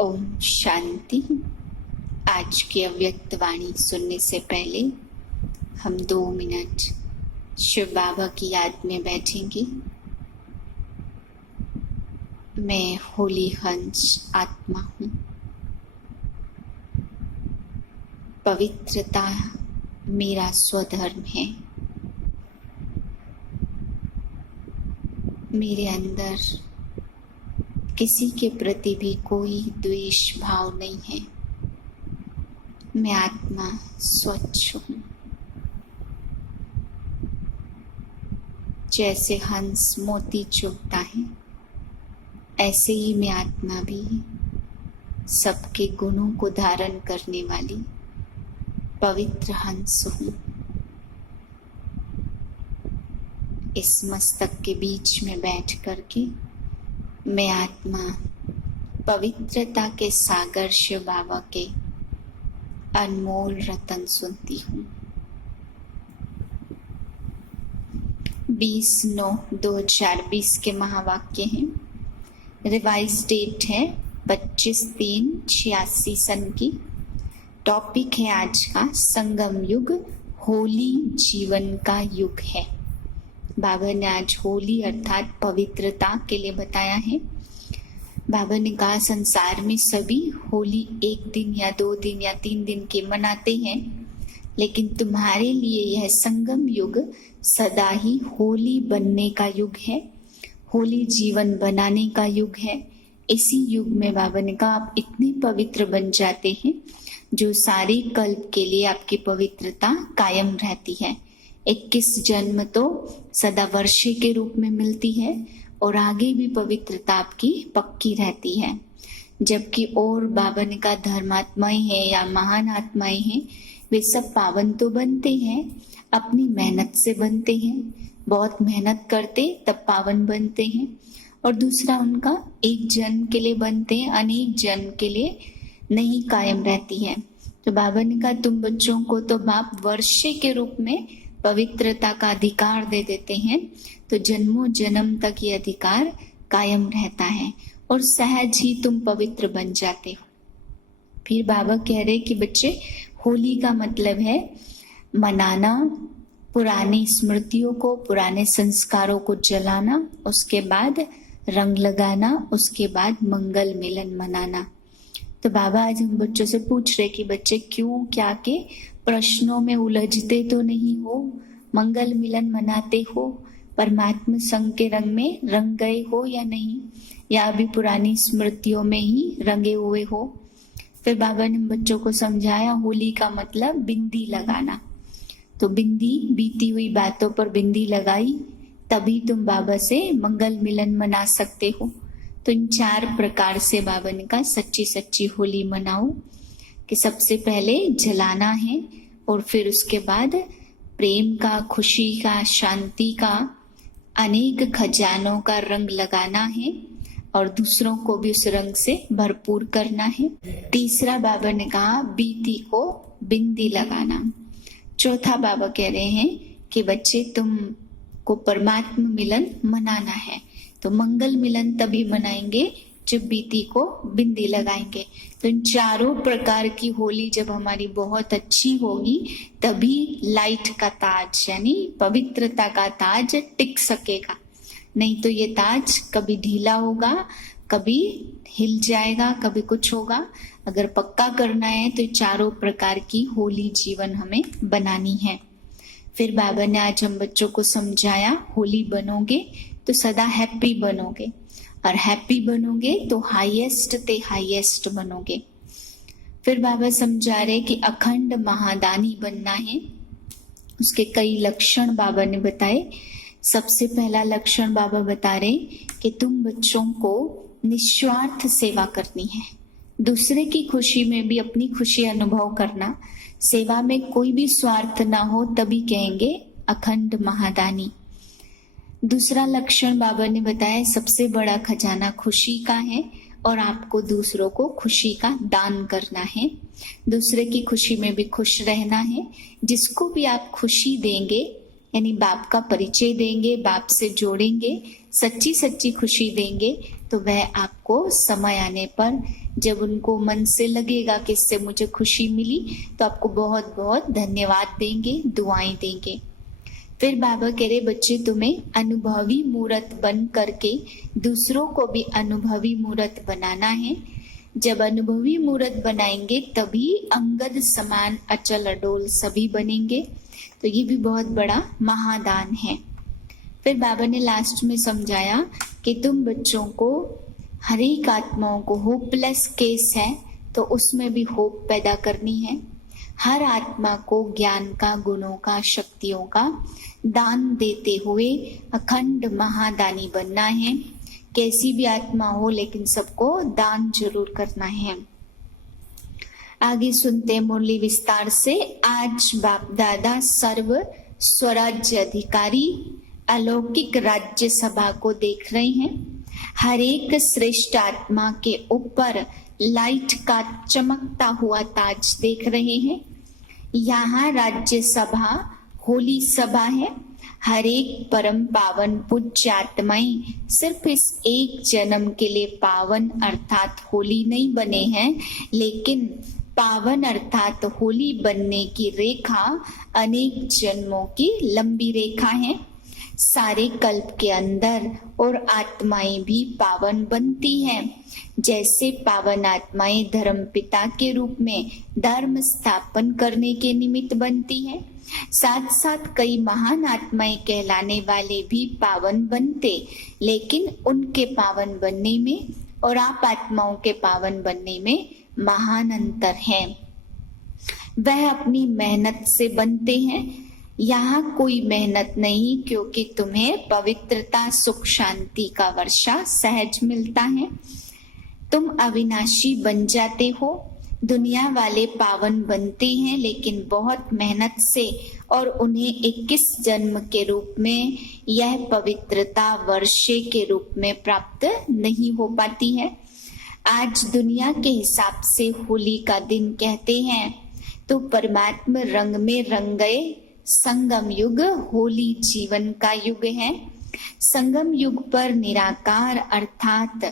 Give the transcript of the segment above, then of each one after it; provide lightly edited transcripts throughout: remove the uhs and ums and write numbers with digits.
ओम शांति। आज की अव्यक्त वाणी सुनने से पहले हम 2 मिनट शिव बाबा की याद में बैठेंगे। मैं होली हंस आत्मा हूँ। पवित्रता मेरा स्वधर्म है। मेरे अंदर किसी के प्रति भी कोई द्वेष भाव नहीं है। मैं आत्मा स्वच्छ हूँ। जैसे हंस मोती चुगता है, ऐसे ही मैं आत्मा भी सबके गुणों को धारण करने वाली पवित्र हंस हूँ। इस मस्तक के बीच में बैठ करके मैं आत्मा पवित्रता के सागर शिव बाबा के अनमोल रतन सुनती हूँ। 20/9/2020 के महावाक्य हैं। रिवाइज डेट है 25/3/86 सन की। टॉपिक है आज का संगम युग, होली जीवन का युग है। बाबा ने आज होली अर्थात पवित्रता के लिए बताया है। बाबा ने कहा संसार में सभी होली 1 दिन या 2 दिन या 3 दिन के मनाते हैं, लेकिन तुम्हारे लिए यह संगम युग सदा ही होली बनने का युग है। होली जीवन बनाने का युग है। इसी युग में बाबा ने कहा आप इतने पवित्र बन जाते हैं जो सारे कल्प के लिए आपकी पवित्रता कायम रहती है। 21 जन्म तो सदा वर्षे के रूप में मिलती है और आगे भी पवित्रता आपकी पक्की रहती है। जबकि और बाबा ने कहा धर्मात्माएं हैं या महान आत्माएं हैं, वे सब पावन तो बनते हैं, अपनी मेहनत से बनते हैं। बहुत मेहनत करते तब पावन बनते हैं। और दूसरा उनका एक जन्म के लिए बनते हैं, अनेक जन्म के लिए नहीं कायम रहती है। तो बाबा ने कहा तुम बच्चों को तो बाप वर्षे के रूप में पवित्रता का अधिकार दे देते हैं, तो जन्मों जन्म तक ये अधिकार कायम रहता है और सहज ही तुम पवित्र बन जाते हो। फिर बाबा कह रहे कि बच्चे होली का मतलब है मनाना, पुरानी स्मृतियों को, पुराने संस्कारों को जलाना, उसके बाद रंग लगाना, उसके बाद मंगल मिलन मनाना। तो बाबा आज हम बच्चों से पूछ रहे कि बच्चे क्यों क्या के प्रश्नों में उलझते तो नहीं हो, मंगल मिलन मनाते हो, परमात्मा संग के रंग में रंग गए हो या नहीं, या अभी पुरानी स्मृतियों में ही रंगे हुए हो। फिर बाबा ने बच्चों को समझाया होली का मतलब बिंदी लगाना। तो बिंदी, बीती हुई बातों पर बिंदी लगाई तभी तुम बाबा से मंगल मिलन मना सकते हो। तो इन 4 प्रकार से बाबा ने कहा सच्ची सच्ची होली मनाओ कि सबसे पहले जलाना है और फिर उसके बाद प्रेम का, खुशी का, शांति का, अनेक खजानों का रंग लगाना है और दूसरों को भी उस रंग से भरपूर करना है। तीसरा बाबा ने कहा बीती को बिंदी लगाना। चौथा बाबा कह रहे हैं कि बच्चे तुमको परमात्मा मिलन मनाना है, तो मंगल मिलन तभी मनाएंगे जब बीती को बिंदी लगाएंगे। तो इन 4 प्रकार की होली जब हमारी बहुत अच्छी होगी तभी लाइट का ताज यानी पवित्रता का ताज टिक सकेगा। नहीं तो ये ताज कभी ढीला होगा, कभी हिल जाएगा, कभी कुछ होगा। अगर पक्का करना है तो 4 प्रकार की होली जीवन हमें बनानी है। फिर बाबा ने आज हम बच्चों को समझाया होली बनोगे तो सदा हैप्पी बनोगे, और हैप्पी बनोगे तो हाईएस्ट ते हाईएस्ट बनोगे। फिर बाबा समझा रहे कि अखंड महादानी बनना है। उसके कई लक्षण बाबा ने बताए। सबसे पहला लक्षण बाबा बता रहे कि तुम बच्चों को निस्वार्थ सेवा करनी है। दूसरे की खुशी में भी अपनी खुशी अनुभव करना, सेवा में कोई भी स्वार्थ ना हो, तभी कहेंगे अखंड महादानी। दूसरा लक्षण बाबा ने बताया सबसे बड़ा खजाना खुशी का है और आपको दूसरों को खुशी का दान करना है। दूसरे की खुशी में भी खुश रहना है। जिसको भी आप खुशी देंगे यानी बाप का परिचय देंगे, बाप से जोड़ेंगे, सच्ची सच्ची खुशी देंगे, तो तो वह आपको समय आने पर जब उनको मन से लगेगा कि इससे मुझे खुशी मिली तो आपको बहुत बहुत धन्यवाद देंगे, दुआएं देंगे। फिर बाबा कह रहे बच्चे तुम्हें अनुभवी मूर्त बन करके दूसरों को भी अनुभवी मूर्त बनाना है। जब अनुभवी मूर्त बनाएंगे तभी अंगद समान अचल अडोल सभी बनेंगे। तो ये भी बहुत बड़ा महादान है। फिर बाबा ने लास्ट में समझाया कि तुम बच्चों को हर एक आत्माओं को होपलेस केस है तो उसमें भी होप पैदा करनी है। हर आत्मा को ज्ञान का, गुणों का, शक्तियों का दान देते हुए अखंड महादानी बनना है। कैसी भी आत्मा हो लेकिन सबको दान जरूर करना है। आगे सुनते मुरली विस्तार से। आज बाप दादा सर्व स्वराज्य अधिकारी अलौकिक राज्य सभा को देख रहे हैं। हर एक श्रेष्ठ आत्मा के ऊपर लाइट का चमकता हुआ ताज देख रहे हैं। यहाँ राज्य सभा होली सभा है। हर एक परम पावन पूज्य आत्माएं सिर्फ इस एक जन्म के लिए पावन अर्थात होली नहीं बने हैं, लेकिन पावन अर्थात होली बनने की रेखा अनेक जन्मों की लंबी रेखा है। सारे कल्प के अंदर और आत्माएं भी पावन बनती हैं। जैसे पावन आत्माएं धर्म पिता के रूप में धर्म स्थापन करने के निमित्त बनती हैं, साथ साथ कई महान आत्माएं कहलाने वाले भी पावन बनते, लेकिन उनके पावन बनने में और आप आत्माओं के पावन बनने में महान अंतर है। वह अपनी मेहनत से बनते हैं। यहाँ कोई मेहनत नहीं, क्योंकि तुम्हें पवित्रता, सुख, शांति का वर्षा सहज मिलता है। तुम अविनाशी बन जाते हो। दुनिया वाले पावन बनते हैं लेकिन बहुत मेहनत से, और उन्हें 21 जन्म के रूप में यह पवित्रता वर्षे के रूप में प्राप्त नहीं हो पाती है। आज दुनिया के हिसाब से होली का दिन कहते हैं, तो परमात्मा रंग में रंग गए। संगम युग होली जीवन का युग है। संगम युग पर निराकार अर्थात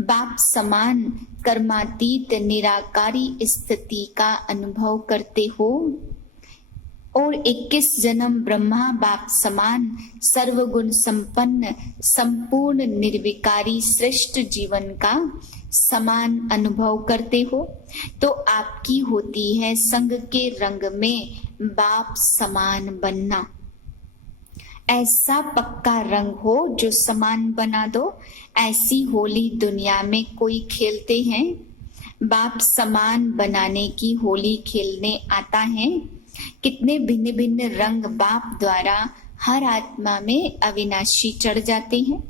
बाप समान कर्मातीत निराकारी स्थिति का अनुभव करते हो, और 21 जन्म ब्रह्मा बाप समान सर्वगुण संपन्न संपूर्ण निर्विकारी श्रेष्ठ जीवन का समान अनुभव करते हो। तो आपकी होती है संग के रंग में बाप समान बनना। ऐसा पक्का रंग हो जो समान बना दो। ऐसी होली दुनिया में कोई खेलते हैं। बाप समान बनाने की होली खेलने आता है। कितने भिन्न भिन्न रंग बाप द्वारा हर आत्मा में अविनाशी चढ़ जाते हैं।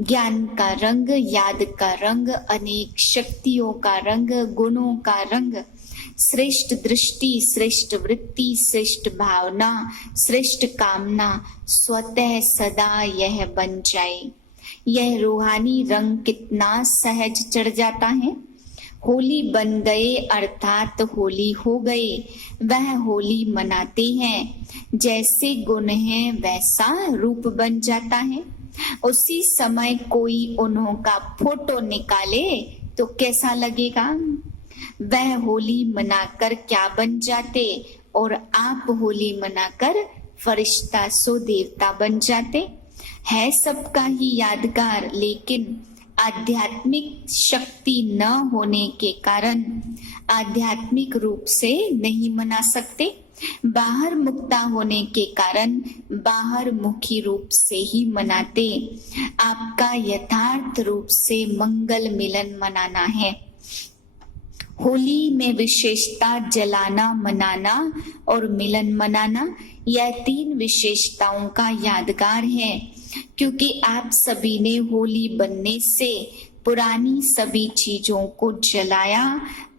ज्ञान का रंग, याद का रंग, अनेक शक्तियों का रंग, गुणों का रंग, श्रेष्ठ दृष्टि, श्रेष्ठ वृत्ति, श्रेष्ठ भावना, श्रेष्ठ कामना स्वतः सदा यह बन जाए। यह रूहानी रंग कितना सहज चढ़ जाता है। होली बन गए अर्थात होली हो गए। वह होली मनाते हैं। जैसे गुण है वैसा रूप बन जाता है। उसी समय कोई उन्हों का फोटो निकाले तो कैसा लगेगा। वह होली मनाकर क्या बन जाते, और आप होली मनाकर फरिश्ता सो देवता बन जाते। है सबका ही यादगार, लेकिन आध्यात्मिक शक्ति न होने के कारण आध्यात्मिक रूप से नहीं मना सकते। बाहर मुक्ता होने के कारण बाहर मुखी रूप से ही मनाते। आपका यथार्थ रूप से मंगल मिलन मनाना है। होली में विशेषता जलाना, मनाना और मिलन मनाना, यह 3 विशेषताओं का यादगार है। क्योंकि आप सभी ने होली बनने से पुरानी सभी चीजों को जलाया,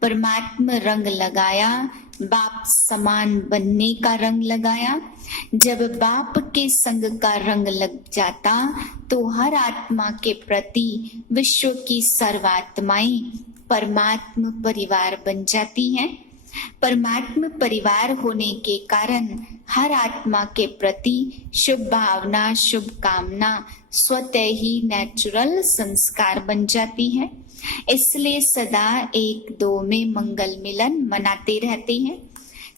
परमात्मा रंग लगाया, बाप समान बनने का रंग लगाया। जब बाप के संग का रंग लग जाता तो हर आत्मा के प्रति विश्व की सर्वात्माएं परमात्मा परिवार बन जाती हैं। परमात्मा परिवार होने के कारण हर आत्मा के प्रति शुभ भावना, शुभ कामना स्वतः ही नेचुरल संस्कार बन जाती है। इसलिए सदा एक दो में मंगल मिलन मनाते रहते हैं,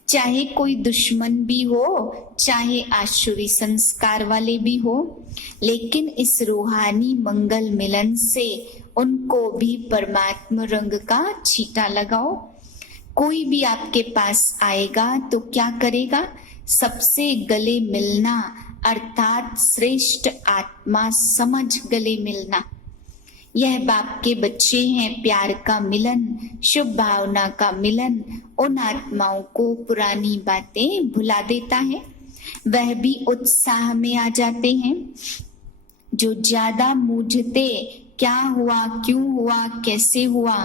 चाहे कोई दुश्मन भी हो, चाहे आसुरी संस्कार वाले भी हो, लेकिन इस रूहानी मंगल मिलन से उनको भी परमात्मा रंग का छींटा लगाओ। कोई भी आपके पास आएगा तो क्या करेगा? सबसे गले मिलना, अर्थात श्रेष्ठ आत्मा समझ गले मिलना। यह बाप के बच्चे हैं, प्यार का मिलन, शुभ भावना का मिलन उन आत्माओं को पुरानी बातें भुला देता है। वह भी उत्साह में आ जाते हैं। जो ज्यादा मूझते क्या हुआ, क्यों हुआ, कैसे हुआ,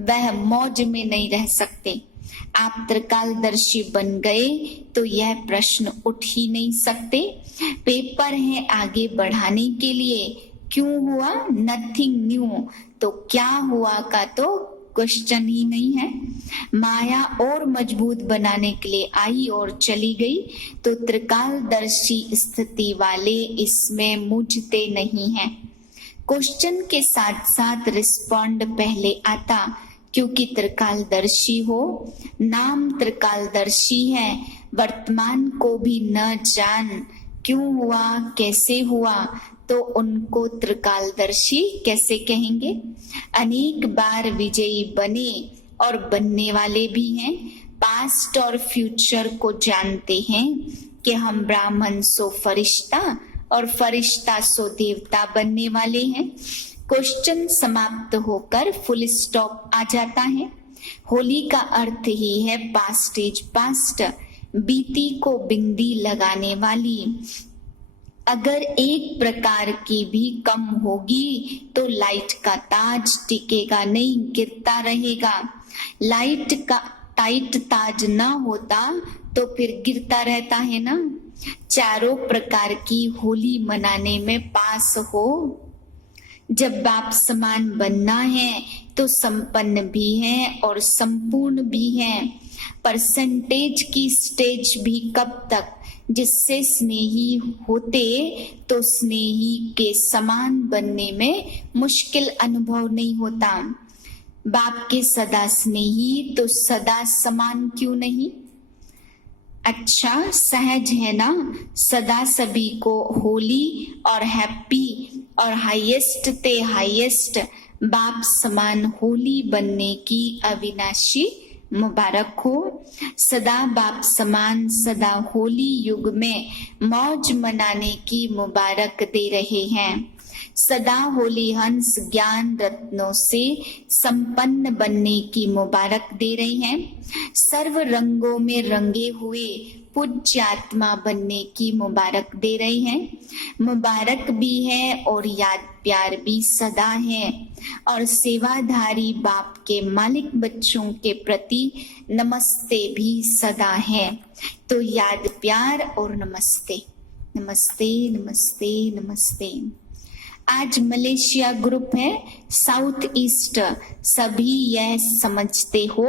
वह मौज में नहीं रह सकते। आप त्रिकालदर्शी बन गए तो यह प्रश्न उठ ही नहीं सकते। पेपर है आगे बढ़ाने के लिए, क्यों हुआ, नथिंग न्यू, तो क्या हुआ का तो क्वेश्चन ही नहीं है। माया और मजबूत बनाने के लिए आई और चली गई, तो त्रिकालदर्शी स्थिति वाले इसमें मूझते नहीं हैं। क्वेश्चन के साथ साथ रिस्पॉन्ड पहले आता, क्योंकि त्रिकालदर्शी हो, नाम त्रिकालदर्शी है। वर्तमान को भी न जान क्यों हुआ, कैसे हुआ, तो उनको त्रिकालदर्शी कैसे कहेंगे? अनेक बार विजयी बने और बनने वाले भी हैं। पास्ट और फ्यूचर को जानते हैं कि हम ब्राह्मण सो फरिश्ता और फरिश्ता सो देवता बनने वाले हैं। क्वेश्चन समाप्त होकर फुल स्टॉप आ जाता है। होली का अर्थ ही है पास्ट इज पास्ट, बीती को बिंदी लगाने वाली। अगर एक प्रकार की भी कम होगी तो लाइट का ताज टिकेगा नहीं, गिरता रहेगा। लाइट का टाइट ताज ना होता तो फिर गिरता रहता है ना। चारों प्रकार की होली मनाने में पास हो। जब बाप समान बनना है तो संपन्न भी है और संपूर्ण भी है। परसेंटेज की स्टेज भी कब तक? जिससे स्नेही होते तो स्नेही के समान बनने में मुश्किल अनुभव नहीं होता। बाप के सदा स्नेही तो सदा समान क्यों नहीं? अच्छा सहज है ना, सदा सभी को होली और हैप्पी और हाईएस्ट ते हाईएस्ट बाप समान होली बनने की अविनाशी मुबारक हो। सदा बाप समान सदा होली युग में मौज मनाने की मुबारक दे रहे हैं। सदा होली हंस ज्ञान रत्नों से संपन्न बनने की मुबारक दे रहे हैं। सर्व रंगों में रंगे हुए पूज्य आत्मा बनने की मुबारक दे रहे हैं। मुबारक भी है और याद प्यार भी सदा है। और सेवाधारी बाप के मालिक बच्चों के प्रति नमस्ते भी सदा है। तो याद प्यार और नमस्ते, नमस्ते, नमस्ते, नमस्ते। आज मलेशिया ग्रुप है, साउथ ईस्ट, सभी यह समझते हो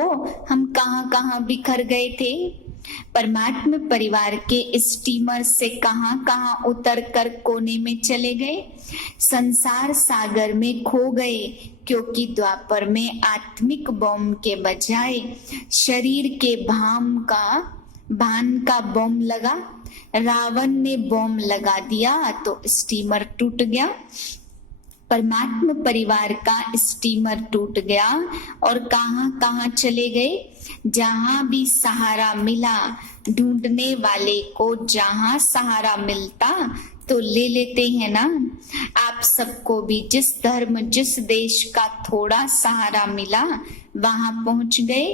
हम कहाँ कहाँ बिखर गए थे। परमात्मा परिवार के स्टीमर से कहाँ कहाँ उतर कर कोने में चले गए, संसार सागर में खो गए, क्योंकि द्वापर में आत्मिक बॉम्ब के बजाय शरीर के भान का बॉम्ब लगा। रावण ने बॉम्ब लगा दिया तो स्टीमर टूट गया। परमात्मा परिवार का स्टीमर टूट गया और कहाँ कहाँ चले गए। जहां भी सहारा मिला, ढूंढने वाले को जहां सहारा मिलता तो ले लेते हैं ना। आप सबको भी जिस धर्म जिस देश का थोड़ा सहारा मिला वहां पहुंच गए,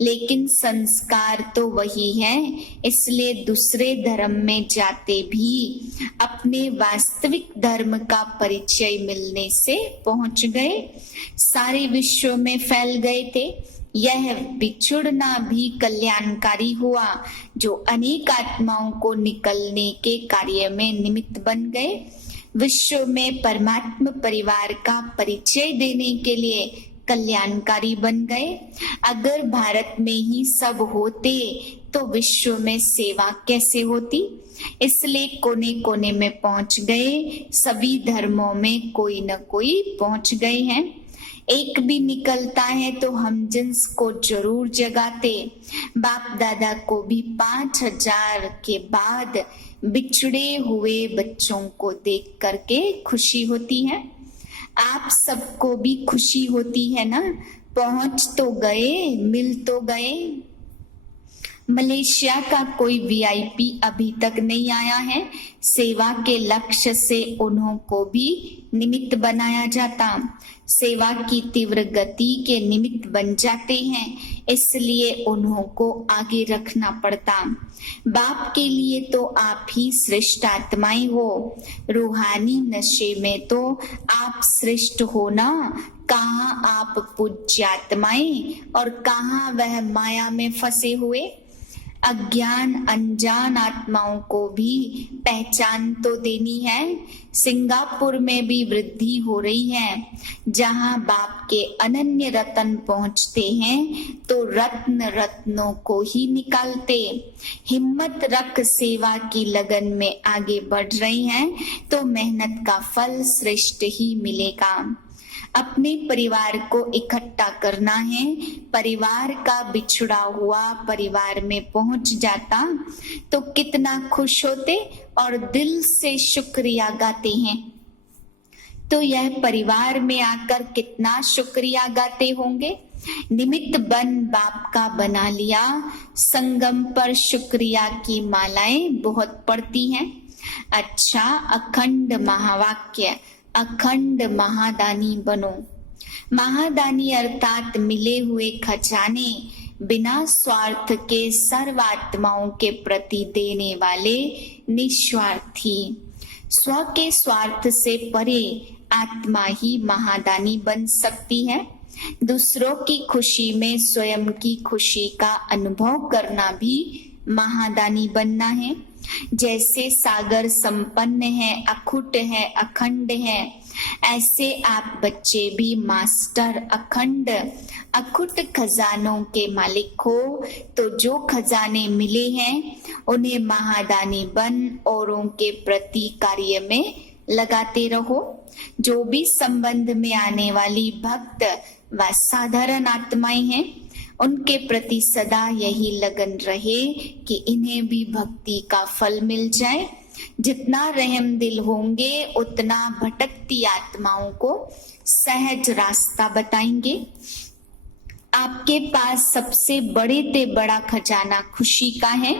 लेकिन संस्कार तो वही है, इसलिए दूसरे धर्म में जाते भी अपने वास्तविक धर्म का परिचय मिलने से पहुंच गए। सारे विश्व में फैल गए थे। यह बिछुड़ना भी कल्याणकारी हुआ, जो अनेक आत्माओं को निकलने के कार्य में निमित्त बन गए। विश्व में परमात्मा परिवार का परिचय देने के लिए कल्याणकारी बन गए। अगर भारत में ही सब होते तो विश्व में सेवा कैसे होती। इसलिए कोने कोने में पहुंच गए, सभी धर्मों में कोई न कोई पहुंच गए हैं। एक भी निकलता है तो हम जिन्स को जरूर जगाते। बाप दादा को भी 5000 के बाद बिछड़े हुए बच्चों को देख करके खुशी होती है। आप सबको भी खुशी होती है ना, पहुंच तो गए, मिल तो गए। मलेशिया का कोई वीआईपी अभी तक नहीं आया है। सेवा के लक्ष्य से उन्हों को भी निमित्त बनाया जाता, सेवा की तीव्र गति के निमित्त बन जाते हैं, इसलिए उन्हों को आगे रखना पड़ता। बाप के लिए तो आप ही श्रेष्ठ आत्माएं हो, रूहानी नशे में तो आप श्रेष्ठ हो ना। कहाँ आप पूज्य आत्माएं और कहाँ वह माया में फंसे हुए। अज्ञान अनजान आत्माओं को भी पहचान तो देनी है। सिंगापुर में भी वृद्धि हो रही है। जहाँ बाप के अनन्य रत्न पहुँचते हैं तो रत्न रत्नों को ही निकालते। हिम्मत रख सेवा की लगन में आगे बढ़ रही हैं तो मेहनत का फल श्रेष्ठ ही मिलेगा। अपने परिवार को इकट्ठा करना है। परिवार का बिछड़ा हुआ परिवार में पहुंच जाता तो कितना खुश होते और दिल से शुक्रिया गाते हैं। तो यह परिवार में आकर कितना शुक्रिया गाते होंगे। निमित्त बन बाप का बना लिया, संगम पर शुक्रिया की मालाएं बहुत पड़ती हैं। अच्छा, अखंड महावाक्य, अखंड महादानी बनो। महादानी अर्थात मिले हुए खजाने बिना स्वार्थ के सर्वात्माओं के प्रति देने वाले निस्वार्थी। स्व के स्वार्थ से परे आत्मा ही महादानी बन सकती है। दूसरों की खुशी में स्वयं की खुशी का अनुभव करना भी महादानी बनना है। जैसे सागर संपन्न है, अखुट है, अखंड है, ऐसे आप बच्चे भी मास्टर अखंड अखुट खजानों के मालिक हो। तो जो खजाने मिले हैं उन्हें महादानी बन औरों के प्रति कार्य में लगाते रहो। जो भी संबंध में आने वाली भक्त व साधारण आत्माएं हैं उनके प्रति सदा यही लगन रहे कि इन्हें भी भक्ति का फल मिल जाए। जितना रहम दिल होंगे उतना भटकती आत्माओं को सहज रास्ता बताएंगे। आपके पास सबसे बड़े ते बड़ा खजाना खुशी का है।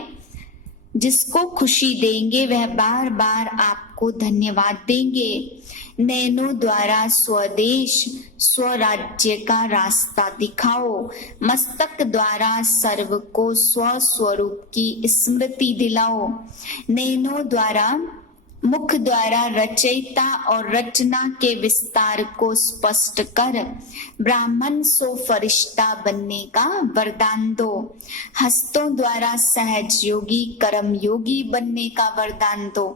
जिसको खुशी देंगे वह बार बार आपको धन्यवाद देंगे। नैनों द्वारा स्वदेश स्वराज्य का रास्ता दिखाओ। मस्तक द्वारा सर्व को स्वस्वरूप की स्मृति दिलाओ। नैनों द्वारा मुख द्वारा रचयिता और रचना के विस्तार को स्पष्ट कर ब्राह्मण सो फरिश्ता बनने का वरदान दो। हस्तों द्वारा सहज योगी कर्म योगी बनने का वरदान दो।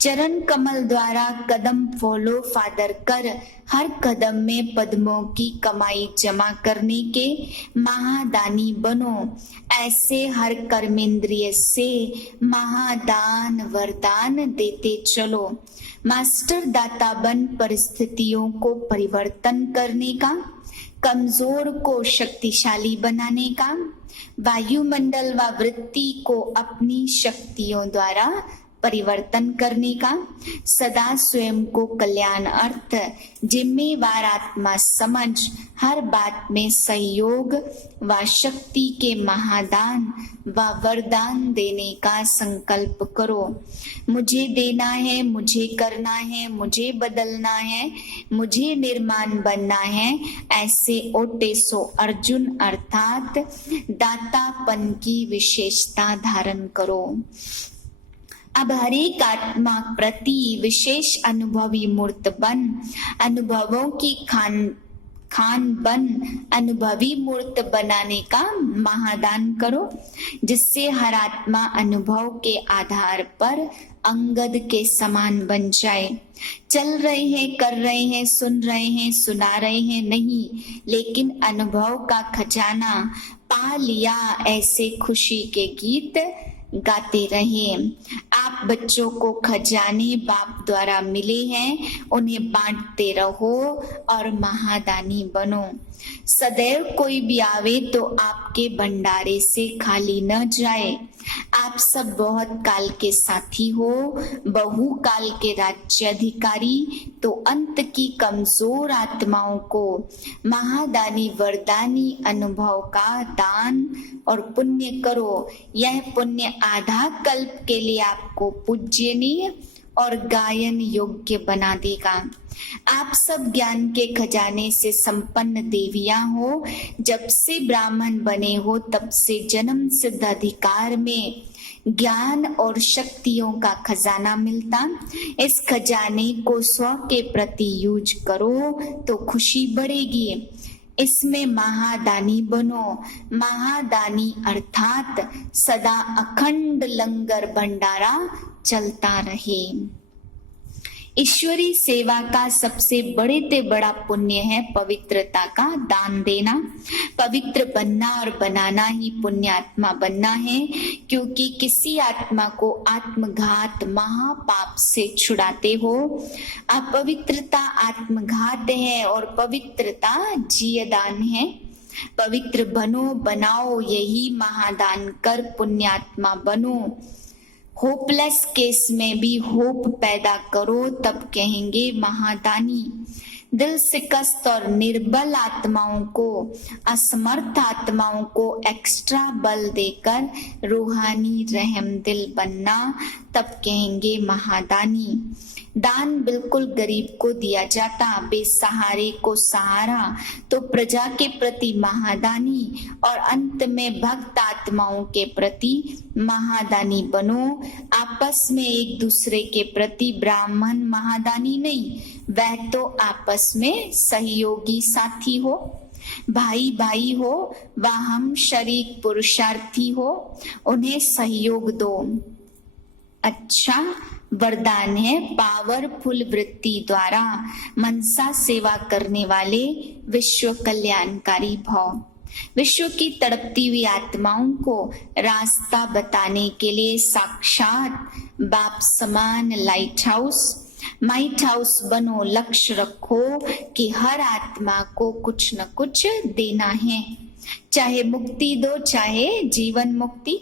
चरण कमल द्वारा कदम फॉलो फादर कर हर कदम में पद्मों की कमाई जमा करने के महादानी बनो। ऐसे हर कर्मेंद्रिय से महादान वरदान देते चलो। मास्टर दाता बन परिस्थितियों को परिवर्तन करने का, कमजोर को शक्तिशाली बनाने का, वायुमंडल व वृत्ति को अपनी शक्तियों द्वारा परिवर्तन करने का, सदा स्वयं को कल्याण अर्थ जिम्मेवार आत्मा समझ हर बात में सहयोग व शक्ति के महादान व वरदान देने का संकल्प करो। मुझे देना है, मुझे करना है, मुझे बदलना है, मुझे निर्माण बनना है, ऐसे ओटेसो अर्जुन अर्थात दातापन की विशेषता धारण करो। अब हर एक आत्मा प्रति विशेष अनुभवी मूर्त बन अनुभवों की खान बन अनुभवी मूर्त बनाने का महादान करो, जिससे हर आत्मा अनुभव के आधार पर अंगद के समान बन जाए। चल रहे हैं, कर रहे हैं, सुन रहे हैं, सुना रहे हैं नहीं, लेकिन अनुभव का खजाना पा लिया, ऐसे खुशी के गीत गाते रहे। आप बच्चों को खजाने बाप द्वारा मिले हैं, उन्हें बांटते रहो और महादानी बनो। सदैव कोई भी आवे तो आपके भंडारे से खाली न जाए। आप सब बहुत काल के साथी हो, बहु काल के राज्य अधिकारी, तो अंत की कमजोर आत्माओं को महादानी वरदानी अनुभव का दान और पुण्य करो। यह पुण्य आधा कल्प के लिए आपको पूज्यनीय और गायन योग्य बना देगा। आप सब ज्ञान के खजाने से संपन्न देवियां हो। जब से ब्राह्मण बने हो तब से जन्म सिद्ध अधिकार में ज्ञान और शक्तियों का खजाना मिलता। इस खजाने को स्व के प्रति यूज करो तो खुशी बढ़ेगी। इसमें महादानी बनो। महादानी अर्थात सदा अखंड लंगर भंडारा चलता रहे। ईश्वरी सेवा का सबसे बड़े ते बड़ा पुण्य है पवित्रता का दान देना। पवित्र बनना और बनाना ही पुण्यात्मा बनना है, क्योंकि किसी आत्मा को आत्मघात महापाप से छुड़ाते हो। अपवित्रता आत्मघात है और पवित्रता जीयदान है। पवित्र बनो, बनाओ, यही महादान कर पुण्यात्मा बनो। होपलेस केस में भी होप पैदा करो, तब कहेंगे महादानी। दिल शिकस्त और निर्बल आत्माओं को, असमर्थ आत्माओं को एक्स्ट्रा बल देकर रूहानी रहम दिल बनना, तब कहेंगे महादानी। दान बिल्कुल गरीब को दिया जाता, बेसहारे को सहारा, तो प्रजा के प्रति महादानी और अंत में भक्त आत्माओं के प्रति महादानी बनो। आपस में एक दूसरे के प्रति ब्राह्मण महादानी नहीं, वह तो आपस में सहयोगी साथी हो। भाई भाई हो व हम शरीक पुरुषार्थी हो, उन्हें सहयोग दो। अच्छा वरदान है पावरफुल वृत्ति द्वारा मनसा सेवा करने वाले विश्व कल्याणकारी भव। विश्व की तड़पती हुई आत्माओं को रास्ता बताने के लिए साक्षात बाप समान लाइट हाउस बनो। लक्ष्य रखो कि हर आत्मा को कुछ न कुछ देना है, चाहे मुक्ति दो चाहे जीवन मुक्ति।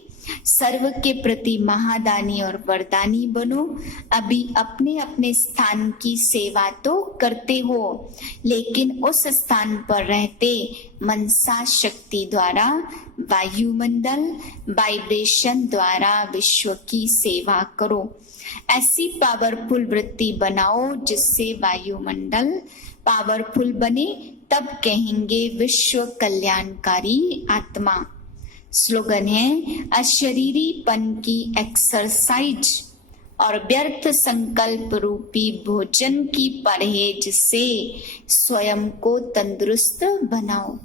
सर्व के प्रति महादानी और वरदानी बनो। अभी अपने अपने स्थान की सेवा तो करते हो, लेकिन उस स्थान पर रहते मनसा शक्ति द्वारा, वायुमंडल वाइब्रेशन द्वारा विश्व की सेवा करो। ऐसी पावरफुल वृत्ति बनाओ जिससे वायुमंडल पावरफुल बने, तब कहेंगे विश्व कल्याणकारी आत्मा। स्लोगन है अशरीरीपन की एक्सरसाइज और व्यर्थ संकल्प रूपी भोजन की परहेज से स्वयं को तंदुरुस्त बनाओ।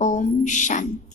ओम शांति।